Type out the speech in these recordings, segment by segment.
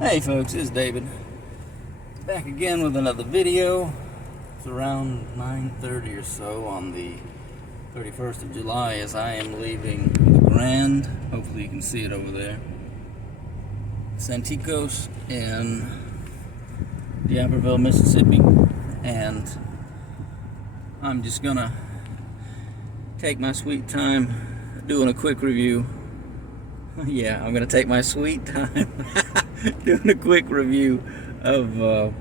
Hey folks, it's David. Back again with another video. It's around 9:30 or so on the 31st of July as I am leaving the Grand. Hopefully you can see it over there. Santikos in D'Iberville, Mississippi. And I'm just gonna take my sweet time doing a quick review. Yeah, I'm gonna take my sweet time doing a quick review of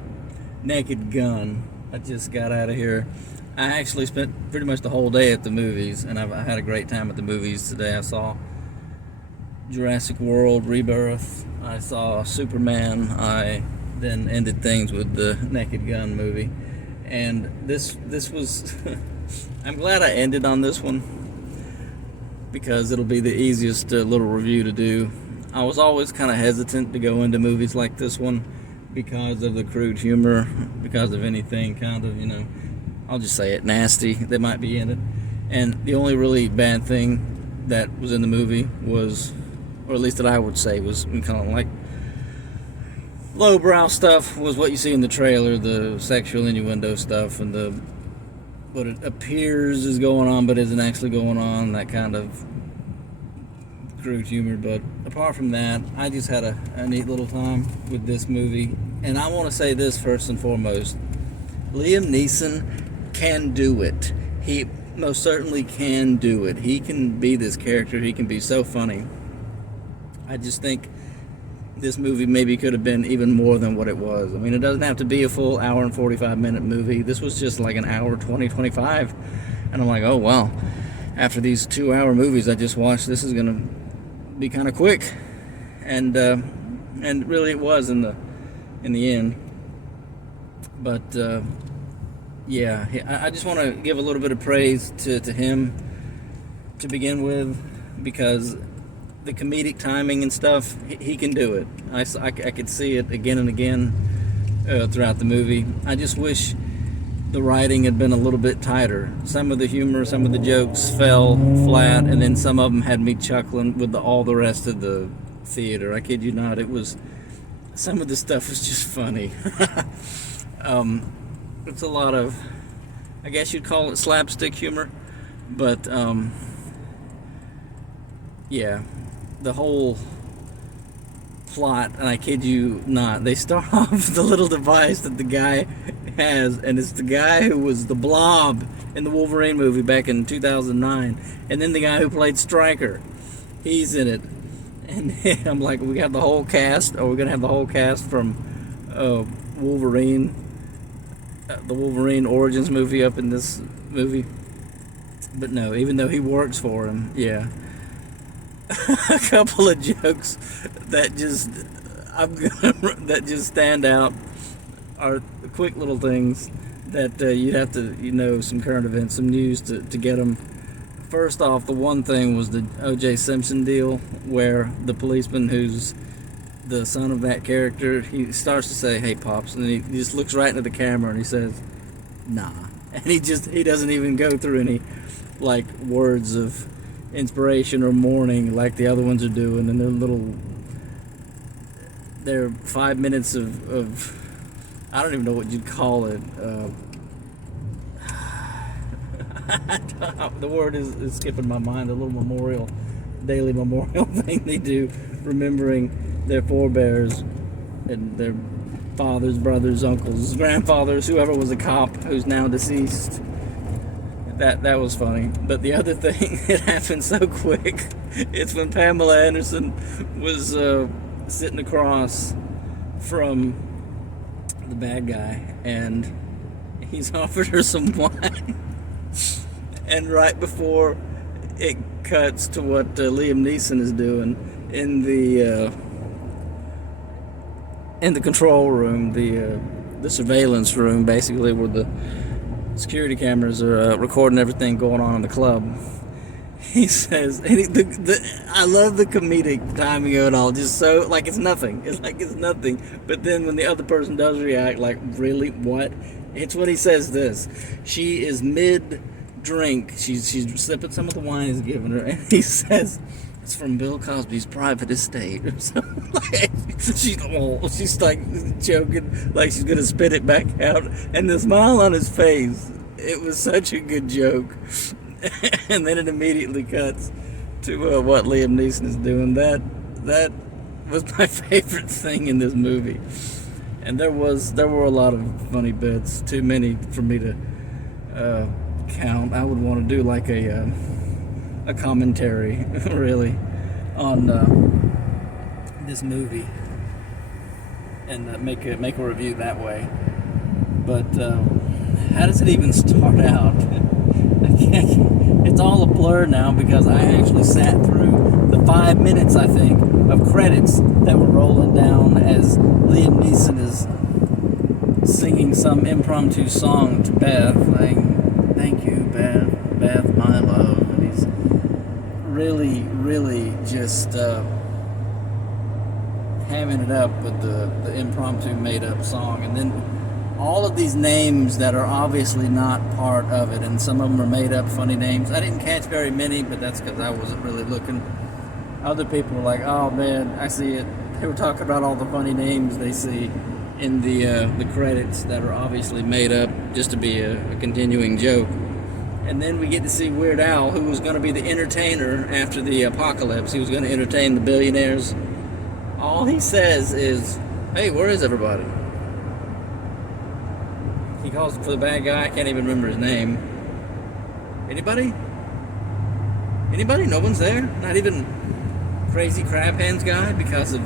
Naked Gun. I just got out of here. I actually spent pretty much the whole day at the movies, and I had a great time at the movies today. I saw Jurassic World Rebirth. I saw Superman. I then ended things with the Naked Gun movie, and this was. I'm glad I ended on this one, because it'll be the easiest little review to do. I was always kind of hesitant to go into movies like this one because of the crude humor, because of anything kind of, I'll just say it, nasty that might be in it. And the only really bad thing that was in the movie was, or at least that I would say was kind of like lowbrow stuff, was what you see in the trailer, the sexual innuendo stuff and the what it appears is going on but isn't actually going on, that kind of crude humor. But apart from that, I just had a neat little time with this movie. And I want to say this first and foremost: Liam Neeson can do it. He most certainly can do it. He can be this character. He can be so funny. I just think this movie maybe could have been even more than what it was. I mean, it doesn't have to be a full hour and 45-minute movie. This was just like an hour 25, and I'm like, oh wow, after these 2-hour movies I just watched, this is gonna be kind of quick. And really it was in the end. But yeah, I just want to give a little bit of praise to him to begin with, because the comedic timing and stuff, he can do it. I could see it again and again throughout the movie. I just wish the writing had been a little bit tighter. Some of the humor, some of the jokes fell flat, and then some of them had me chuckling with all the rest of the theater. I kid you not, some of the stuff was just funny. It's a lot of, I guess you'd call it slapstick humor, but yeah, the whole plot, and I kid you not, they start off with the little device that the guy has, and it's the guy who was the Blob in the Wolverine movie back in 2009, and then the guy who played Stryker, he's in it. And I'm like, we got the whole cast, or we're gonna have the whole cast from Wolverine, the Wolverine Origins movie up in this movie. But no, even though he works for him, yeah. A couple of jokes that just stand out are quick little things that you'd have to some current events, some news to get them. First off, the one thing was the O.J. Simpson deal, where the policeman who's the son of that character, he starts to say, "Hey Pops," and he just looks right into the camera and he says, "Nah," and he doesn't even go through any like words of inspiration or mourning like the other ones are doing. And they're 5 minutes of I don't even know what you'd call it. The word is skipping my mind. A little daily memorial thing they do, remembering their forebears and their fathers, brothers, uncles, grandfathers, whoever was a cop who's now deceased. That was funny. But the other thing, it happened so quick. It's when Pamela Anderson was sitting across from the bad guy, and he's offered her some wine. And right before it cuts to what Liam Neeson is doing in the control room, the surveillance room, basically, where the security cameras are recording everything going on in the club. He says, I love the comedic timing of it all, just so, like it's nothing. It's like it's nothing. But then when the other person does react, like, really, what? It's when he says this: "She is mid drink. She's sipping some of the wine he's giving her, and he says, "It's from Bill Cosby's private estate." Or something. She's like joking, like she's gonna spit it back out, and the smile on his face. It was such a good joke, and then it immediately cuts to what Liam Neeson is doing. That was my favorite thing in this movie, and there were a lot of funny bits. Too many for me to count. I would want to do like a commentary, really, on this movie, and make a review that way. But how does it even start out? I can't. It's all a blur now because I actually sat through the 5 minutes, I think, of credits that were rolling down as Liam Neeson is singing some impromptu song to Beth, like, "Thank you, Beth, my love." And he's really just hamming it up with the impromptu made-up song. And then all of these names that are obviously not part of it, and some of them are made-up funny names. I didn't catch very many, but that's because I wasn't really looking. Other people were like, "Oh man, I see it." They were talking about all the funny names they see in the credits that are obviously made up just to be a continuing joke. And then we get to see Weird Al, who was going to be the entertainer after the apocalypse. He was going to entertain the billionaires. All he says is, "Hey, where is everybody?" He calls for the bad guy. I can't even remember his name. Anybody? No one's there? Not even Crazy Crab Hands guy, because of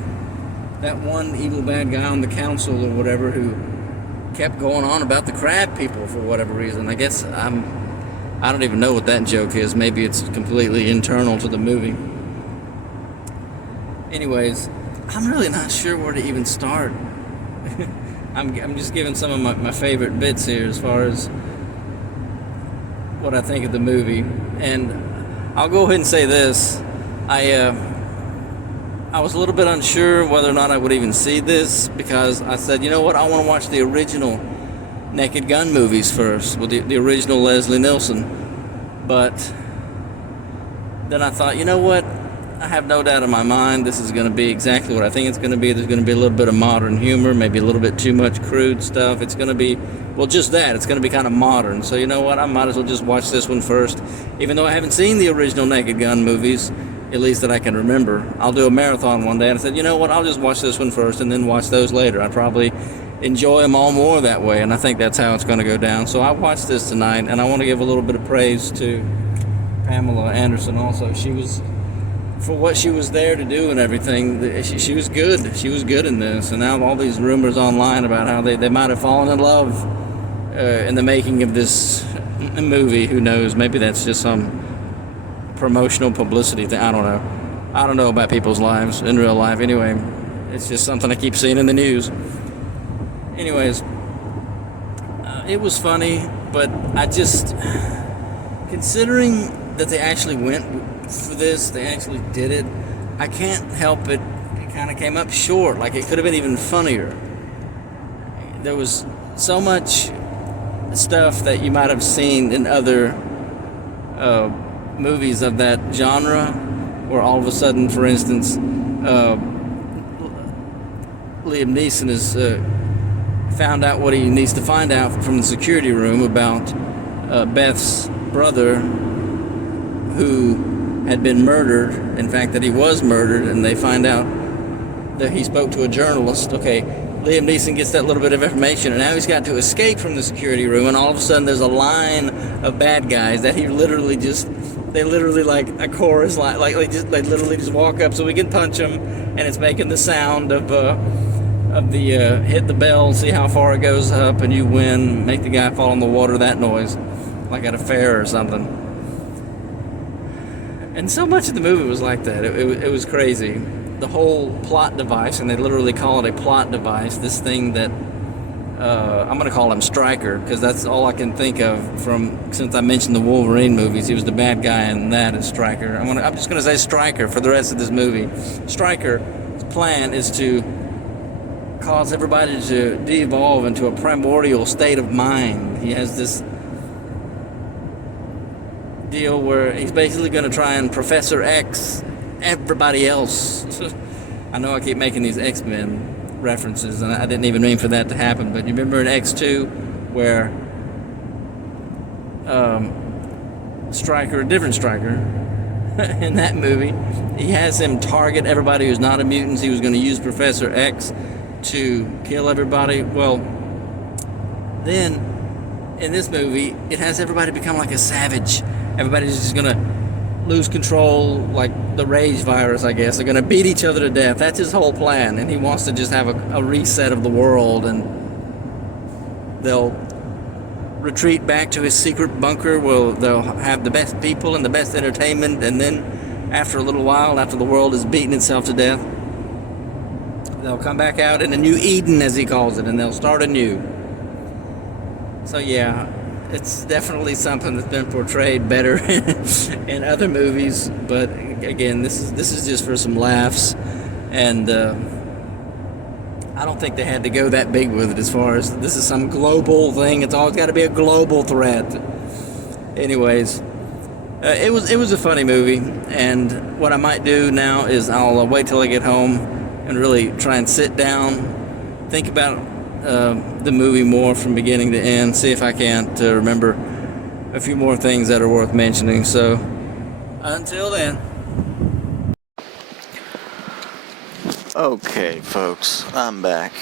that one evil bad guy on the council or whatever who kept going on about the crab people for whatever reason. I guess I don't even know what that joke is. Maybe it's completely internal to the movie. Anyways, I'm really not sure where to even start. I'm just giving some of my favorite bits here as far as what I think of the movie. And I'll go ahead and say this. I was a little bit unsure whether or not I would even see this, because I said, you know what, I want to watch the original Naked Gun movies first, with the original Leslie Nielsen. But then I thought, you know what, I have no doubt in my mind this is going to be exactly what I think it's going to be. There's going to be a little bit of modern humor, maybe a little bit too much crude stuff. It's going to be, well, just that. It's going to be kind of modern. So you know what, I might as well just watch this one first. Even though I haven't seen the original Naked Gun movies, at least that I can remember. I'll do a marathon one day. And I said, you know what, I'll just watch this one first and then watch those later. I'd probably enjoy them all more that way, and I think that's how it's going to go down. So I watched this tonight, and I want to give a little bit of praise to Pamela Anderson also. She was, for what she was there to do and everything, she was good. She was good in this. And now all these rumors online about how they might have fallen in love in the making of this movie. Who knows? Maybe that's just some promotional publicity thing. I don't know about people's lives in real life. Anyway, it's just something I keep seeing in the news. Anyways, it was funny, but I just, considering that they actually went for this, they actually did it, I can't help it. It kind of came up short. Like, it could have been even funnier. There was so much stuff that you might have seen in other movies of that genre, where all of a sudden, for instance, Liam Neeson is found out what he needs to find out from the security room about Beth's brother, who had been murdered. In fact, that he was murdered, and they find out that he spoke to a journalist. Okay, Liam Neeson gets that little bit of information, and now he's got to escape from the security room, and all of a sudden there's a line of bad guys that he literally just, they literally like a chorus line, like they literally just walk up so we can punch them, and it's making the sound of the hit the bell, see how far it goes up, and you win, make the guy fall in the water, that noise, like at a fair or something. And so much of the movie was like that. It was crazy. The whole plot device, and they literally call it a plot device, this thing that I'm going to call him Stryker, because that's all I can think of from, since I mentioned the Wolverine movies. He was the bad guy in that, is Stryker. I'm just going to say Stryker for the rest of this movie. Stryker's plan is to cause everybody to de-evolve into a primordial state of mind. He has this deal where he's basically going to try and Professor X everybody else. I know I keep making these X-Men references, and I didn't even mean for that to happen, but you remember in X2 where Stryker, a different Stryker, in that movie, he has him target everybody who's not a mutant. He was going to use Professor X to kill everybody. Well, then in this movie, it has everybody become like a savage. Everybody's just going to lose control, like the rage virus, I guess. They're going to beat each other to death. That's his whole plan, and he wants to just have a reset of the world, and they'll retreat back to his secret bunker where they'll have the best people and the best entertainment, and then after a little while, after the world has beaten itself to death, they'll come back out in a new Eden, as he calls it, and they'll start anew. So yeah, it's definitely something that's been portrayed better in other movies, but again, this is just for some laughs, and I don't think they had to go that big with it as far as this is some global thing. It's always got to be a global threat. Anyways, it was a funny movie, and what I might do now is I'll wait till I get home and really try and sit down, think about the movie more from beginning to end, see if I can't remember a few more things that are worth mentioning. So until then. Okay, folks, I'm back.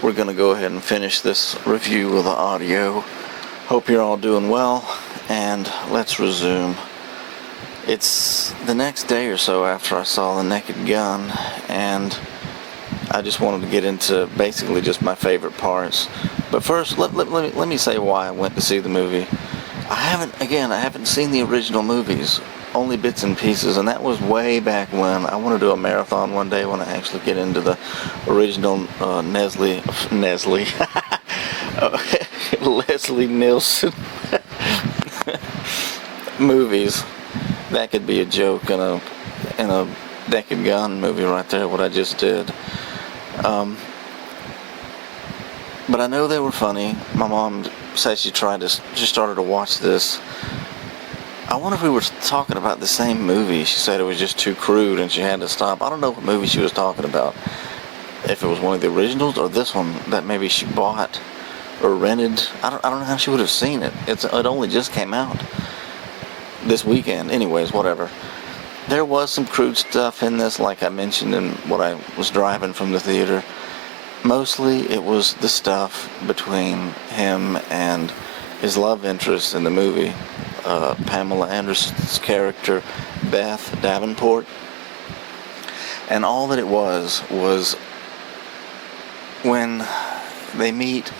We're going to go ahead and finish this review of the audio. Hope you're all doing well, and let's resume. It's the next day or so after I saw The Naked Gun, and I just wanted to get into basically just my favorite parts. But first, let me say why I went to see the movie. I haven't seen the original movies, only bits and pieces, and that was way back when. I want to do a marathon one day when I actually get into the original Leslie Nielsen movies. That could be a joke in a Naked Gun movie right there, what I just did. But I know they were funny. My mom said she started to watch this. I wonder if we were talking about the same movie. She said it was just too crude and she had to stop. I don't know what movie she was talking about. If it was one of the originals or this one that maybe she bought or rented. I don't know how she would have seen it. It only just came out this weekend. Anyways, whatever. There was some crude stuff in this, like I mentioned in what I was driving from the theater. Mostly it was the stuff between him and his love interest in the movie, Pamela Anderson's character, Beth Davenport. And all that it was when they meet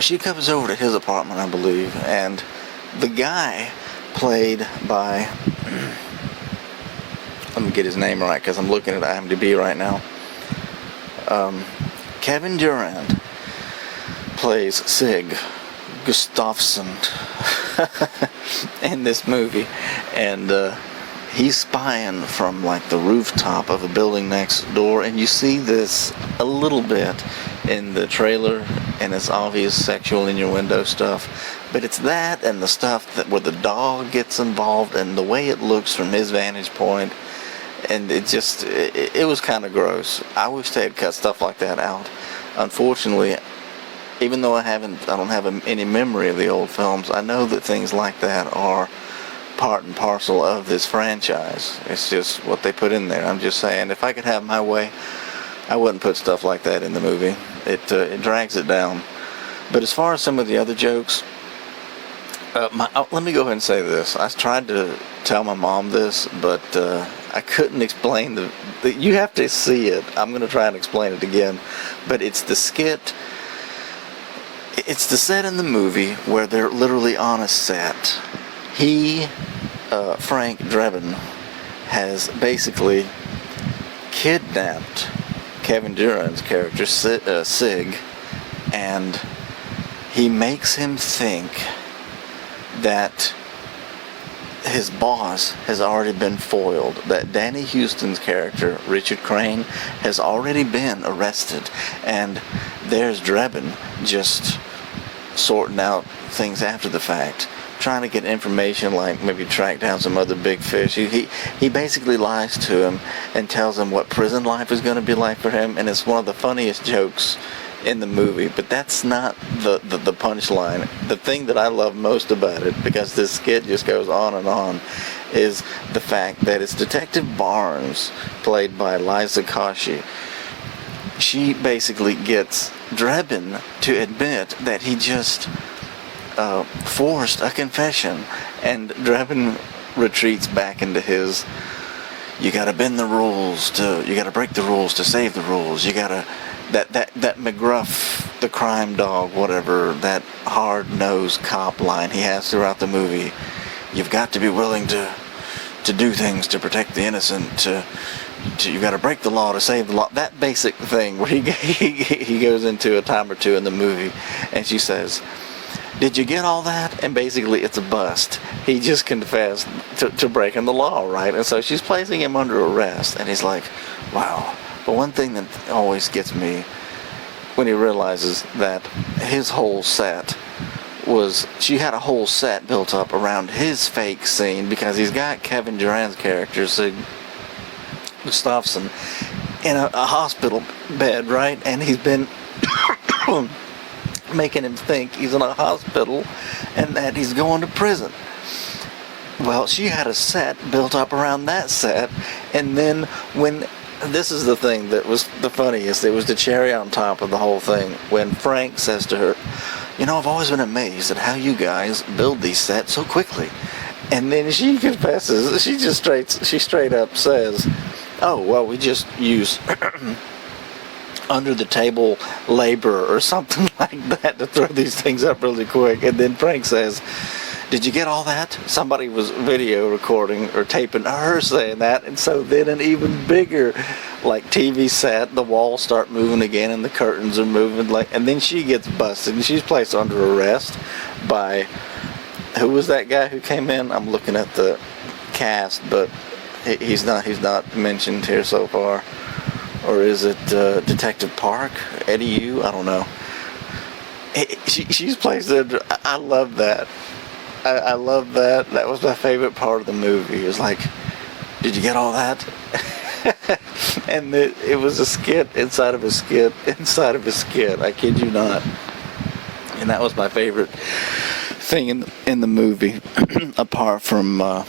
she comes over to his apartment, I believe, and the guy played by, let me get his name right because I'm looking at IMDb right now. Kevin Durand plays Sig Gustafsson in this movie, and he's spying from like the rooftop of a building next door, and you see this a little bit in the trailer, and it's obvious sexual innuendo stuff, but it's that and the stuff that where the dog gets involved and the way it looks from his vantage point. And it was kind of gross. I wish they had cut stuff like that out. Unfortunately, even though I don't have any memory of the old films, I know that things like that are part and parcel of this franchise. It's just what they put in there. I'm just saying, if I could have my way, I wouldn't put stuff like that in the movie. It drags it down. But as far as some of the other jokes, let me go ahead and say this. I tried to tell my mom this, but I couldn't explain you have to see it. I'm going to try and explain it again. But it's the skit. It's the set in the movie where they're literally on a set. Frank Drebin, has basically kidnapped Kevin Durand's character, Sig, and he makes him think that his boss has already been foiled, that Danny Houston's character, Richard Crane, has already been arrested, and there's Drebin just sorting out things after the fact. trying to get information, like maybe track down some other big fish. He basically lies to him and tells him what prison life is going to be like for him, and it's one of the funniest jokes in the movie. But that's not the punchline. The thing that I love most about it, because this skit just goes on, is the fact that it's Detective Barnes, played by Liza Koshy. She basically gets Drebin to admit that he just forced a confession, and Drebin retreats back into his, you gotta bend the rules you gotta break the rules to save the rules, you gotta, that McGruff, the crime dog, whatever, that hard-nosed cop line he has throughout the movie, you've got to be willing to do things to protect the innocent, you got to break the law to save the law. That basic thing where he goes into a time or two in the movie, and she says, did you get all that? And basically it's a bust. He just confessed to breaking the law, right? And so she's placing him under arrest, and he's like, wow. But one thing that always gets me when he realizes that his whole set she had a whole set built up around his fake scene, because he's got Kevin Durant's character, Sig Gustafsson, in a hospital bed, right? And he's been making him think he's in a hospital and that he's going to prison. Well, she had a set built up around that set, and then this is the thing that was the funniest, it was the cherry on top of the whole thing, when Frank says to her, you know, I've always been amazed at how you guys build these sets so quickly. And then she confesses, she straight up says, oh, well, we just use under the table labor or something like that to throw these things up really quick. And then Frank says, did you get all that? Somebody was video recording or taping her saying that, and so then an even bigger, like, TV set, the walls start moving again and the curtains are moving, and then she gets busted and she's placed under arrest by, who was that guy who came in? I'm looking at the cast, but he's not mentioned here so far. Or is it Detective Park? Eddie Yu? I don't know. She's placed under. I love that. I love that. That was my favorite part of the movie. It was like, did you get all that? And it was a skit inside of a skit inside of a skit. I kid you not. And that was my favorite thing in the movie, apart from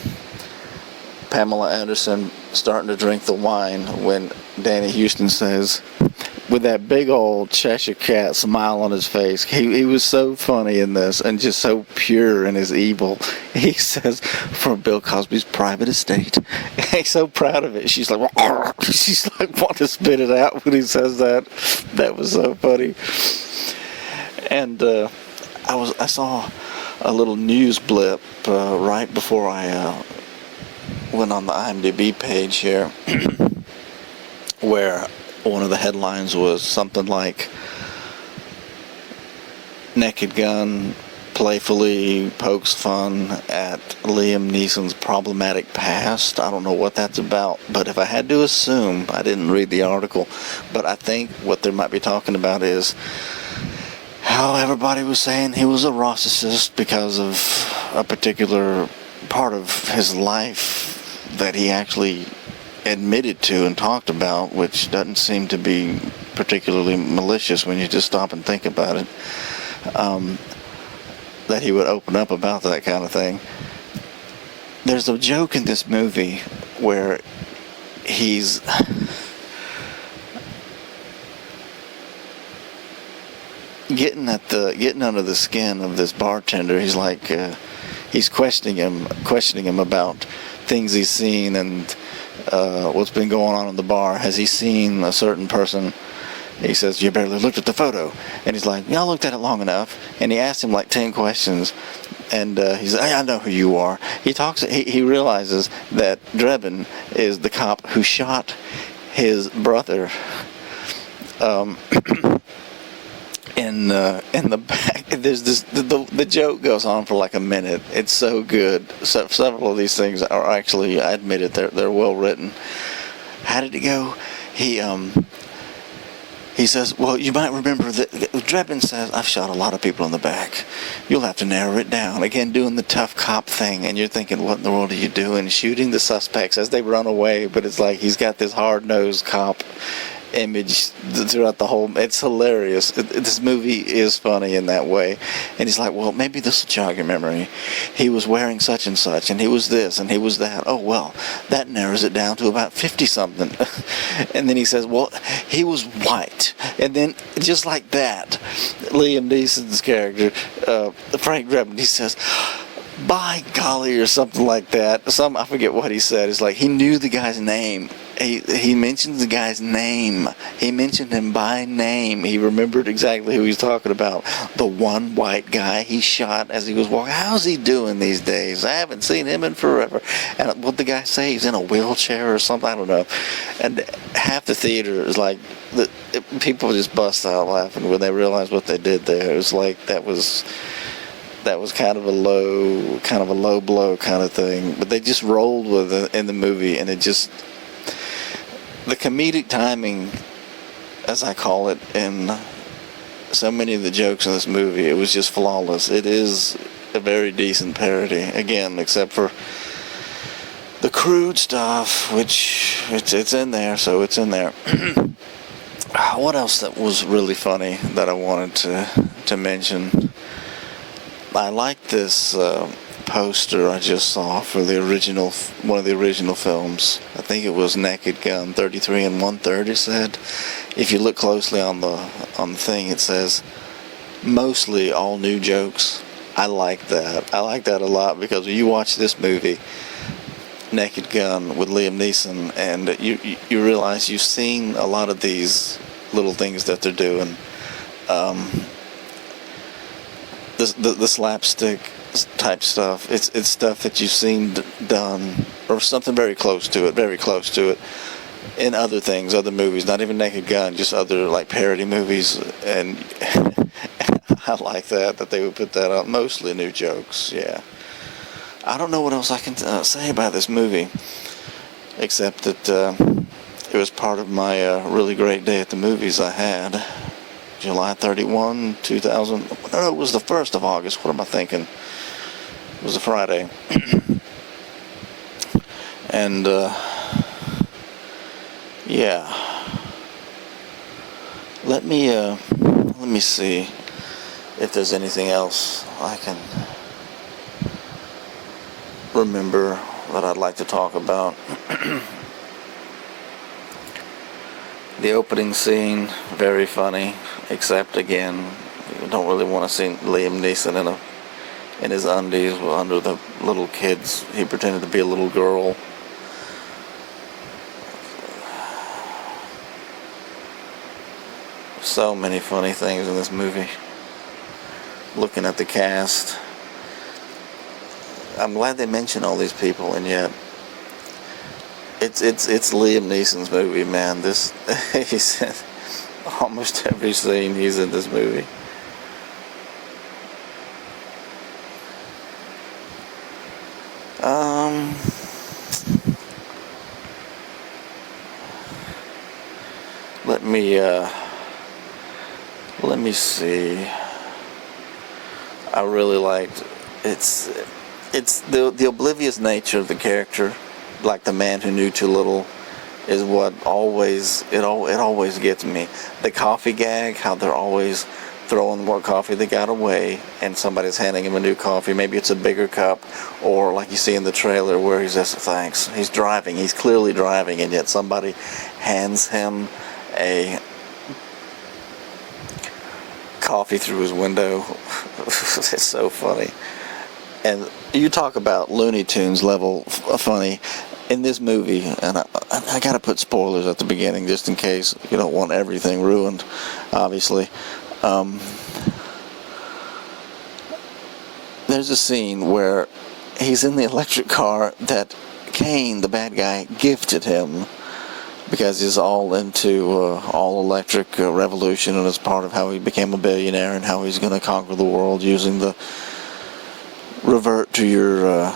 Pamela Anderson starting to drink the wine when Danny Houston says, with that big old Cheshire Cat smile on his face, he was so funny in this and just so pure in his evil. He says, from Bill Cosby's private estate. He's so proud of it. She's like wanting to spit it out when he says that. That was so funny. And I saw a little news blip right before I went on the IMDb page here, where one of the headlines was something like, Naked Gun playfully pokes fun at Liam Neeson's problematic past. I don't know what that's about, but if I had to assume, I didn't read the article, but I think what they might be talking about is how everybody was saying he was a narcissist because of a particular part of his life that he actually admitted to and talked about, which doesn't seem to be particularly malicious when you just stop and think about it, that he would open up about that kind of thing. There's a joke in this movie where he's getting under the skin of this bartender. He's like he's questioning him about things he's seen and what's been going on in the bar. Has he seen a certain person? He says, you barely looked at the photo. And he's like, yeah, I looked at it long enough. And he asked him like 10 questions. And he's like, I know who you are. He realizes that Drebin is the cop who shot his brother in the back. There's this, the joke goes on for like a minute. It's so good. So several of these things are actually, I admit it, they're well written. How did it go? He he says, well, you might remember that Drebin says, I've shot a lot of people in the back. You'll have to narrow it down. Again, doing the tough cop thing, and you're thinking, what in the world are you doing? Shooting the suspects as they run away, but it's like he's got this hard-nosed cop image throughout the whole. It's hilarious. This movie is funny in that way. And he's like, well, maybe this will jog your memory. He was wearing such and such, and he was this, and he was that. Oh, well, that narrows it down to about 50-something. And then he says, well, he was white. And then, just like that, Liam Neeson's character, Frank Drebin, he says, by golly, or something like that. I forget what he said. It's like he knew the guy's name. He mentioned the guy's name. He mentioned him by name. He remembered exactly who he was talking about. The one white guy he shot as he was walking. How's he doing these days? I haven't seen him in forever. And what the guy say? He's in a wheelchair or something. I don't know. And half the theater is like, people just bust out laughing when they realize what they did there. It was like that was kind of a low blow kind of thing. But they just rolled with it in the movie, and it just. The comedic timing, as I call it, in so many of the jokes in this movie, it was just flawless. It is a very decent parody, again, except for the crude stuff, which it's in there, so it's in there. What else that was really funny that I wanted to mention? I like this poster I just saw for one of the original films. I think it was Naked Gun 33 and 1/3. It said, if you look closely on the thing, it says mostly all new jokes. I like that. I like that a lot, because when you watch this movie, Naked Gun with Liam Neeson, and you realize you've seen a lot of these little things that they're doing. The slapstick type stuff, it's stuff that you've seen done, or something very close to it in other things, other movies, not even Naked Gun, just other like parody movies. And I like that they would put that out. Mostly new jokes. Yeah, I don't know what else I can say about this movie, except that it was part of my really great day at the movies I had. July 31, 2000. No, it was the 1st of August. What am I thinking? It was a Friday. And, yeah. Let me see if there's anything else I can remember that I'd like to talk about. The opening scene, very funny, except again, you don't really want to see Liam Neeson in his undies under the little kids. He pretended to be a little girl. So many funny things in this movie. Looking at the cast, I'm glad they mentioned all these people, and yet it's Liam Neeson's movie, man. He's in almost every scene he's in this movie. Let me see. I really liked it's the oblivious nature of the character, like the man who knew too little, is what always gets me. The coffee gag, how they're always throwing more coffee they got away, and somebody's handing him a new coffee. Maybe it's a bigger cup, or like you see in the trailer where he says thanks. He's driving. He's clearly driving, and yet somebody hands him a coffee through his window. It's so funny. And you talk about Looney Tunes level funny in this movie, and I got to put spoilers at the beginning just in case you don't want everything ruined, obviously. There's a scene where he's in the electric car that Kane, the bad guy, gifted him, because he's all into all-electric revolution, and it's part of how he became a billionaire and how he's going to conquer the world using the revert to your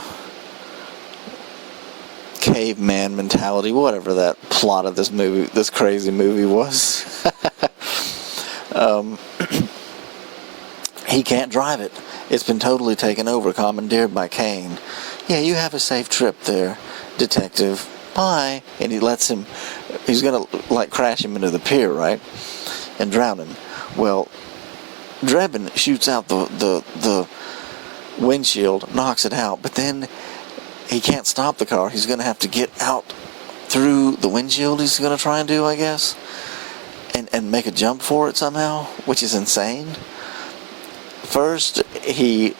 caveman mentality, whatever that plot of this crazy movie was. He can't drive it. It's been totally taken over, commandeered by Kane. Yeah, you have a safe trip there, detective. Bye. And he lets him, he's going to like crash him into the pier, right? And drown him. Well, Drebin shoots out the windshield, knocks it out, but then he can't stop the car. He's going to have to get out through the windshield, he's going to try and do, I guess, and make a jump for it somehow, which is insane. First, he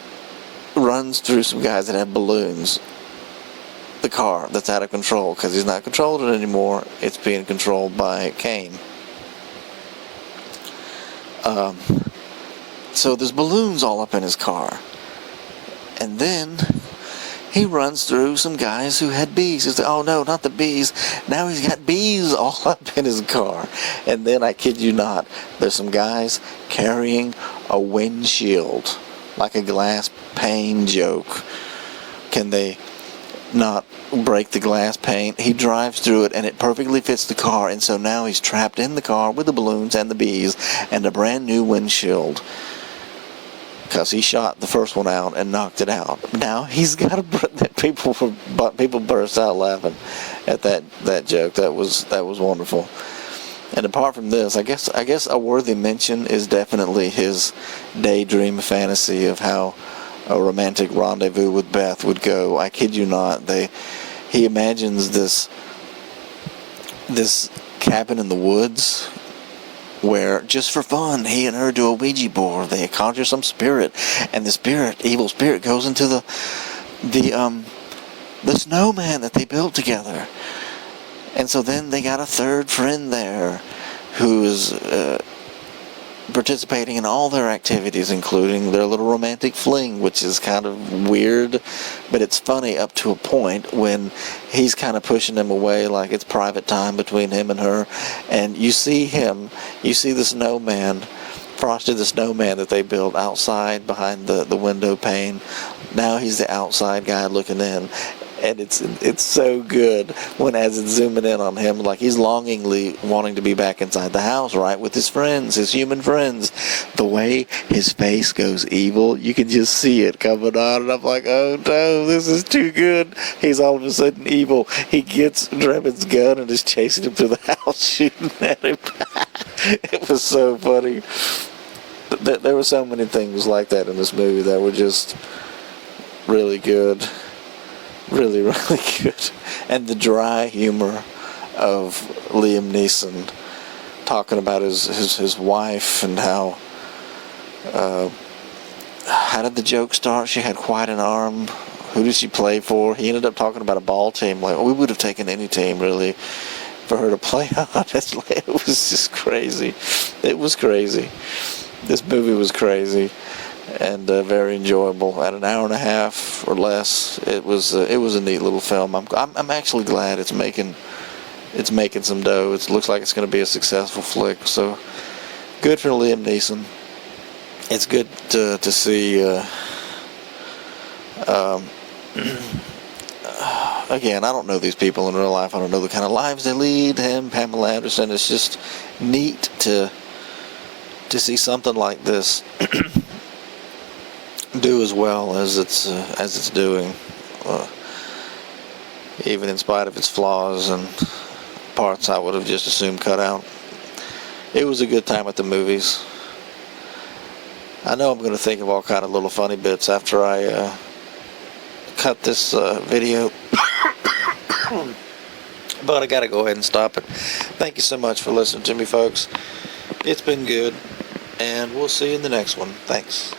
runs through some guys that have balloons. The car that's out of control, because he's not controlling it anymore. It's being controlled by Kane. So there's balloons all up in his car. And then he runs through some guys who had bees. He's like, oh no, not the bees. Now he's got bees all up in his car. And then, I kid you not, there's some guys carrying a windshield, like a glass pane joke. Can they not break the glass pane? He drives through it and it perfectly fits the car, and so now he's trapped in the car with the balloons and the bees and a brand new windshield, because he shot the first one out and knocked it out. Now he's got people burst out laughing at that joke. That was wonderful. And apart from this, I guess a worthy mention is definitely his daydream fantasy of how a romantic rendezvous with Beth would go. I kid you not. He imagines this cabin in the woods where, just for fun, he and her do a Ouija board. They conjure some spirit, and the evil spirit, goes into the snowman that they built together. And so then they got a third friend there who's participating in all their activities, including their little romantic fling, which is kind of weird, but it's funny up to a point when he's kind of pushing him away like it's private time between him and her. And you see the snowman, Frosty the Snowman that they built outside behind the window pane. Now he's the outside guy looking in. And it's so good when, as it's zooming in on him, like he's longingly wanting to be back inside the house, right, with his friends, his human friends. The way his face goes evil, you can just see it coming on, and I'm like, oh no, this is too good. He's all of a sudden evil. He gets Drebin's gun and is chasing him through the house, shooting at him. It was so funny. There were so many things like that in this movie that were just really good. Really, really good. And the dry humor of Liam Neeson talking about his wife and how did the joke start? She had quite an arm. Who did she play for? He ended up talking about a ball team. Like, we would have taken any team, really, for her to play on. It was just crazy. It was crazy. This movie was crazy. And very enjoyable. At an hour and a half or less, it was a neat little film. I'm actually glad it's making some dough. It looks like it's going to be a successful flick. So good for Liam Neeson. It's good to see. Again, I don't know these people in real life. I don't know the kind of lives they lead. Him, Pamela Anderson. It's just neat to see something like this do as well as it's doing, even in spite of its flaws and parts I would have just assumed cut out. It was a good time at the movies. I know I'm going to think of all kind of little funny bits after I cut this video, but I got to go ahead and stop it. Thank you so much for listening to me, folks. It's been good, and we'll see you in the next one. Thanks.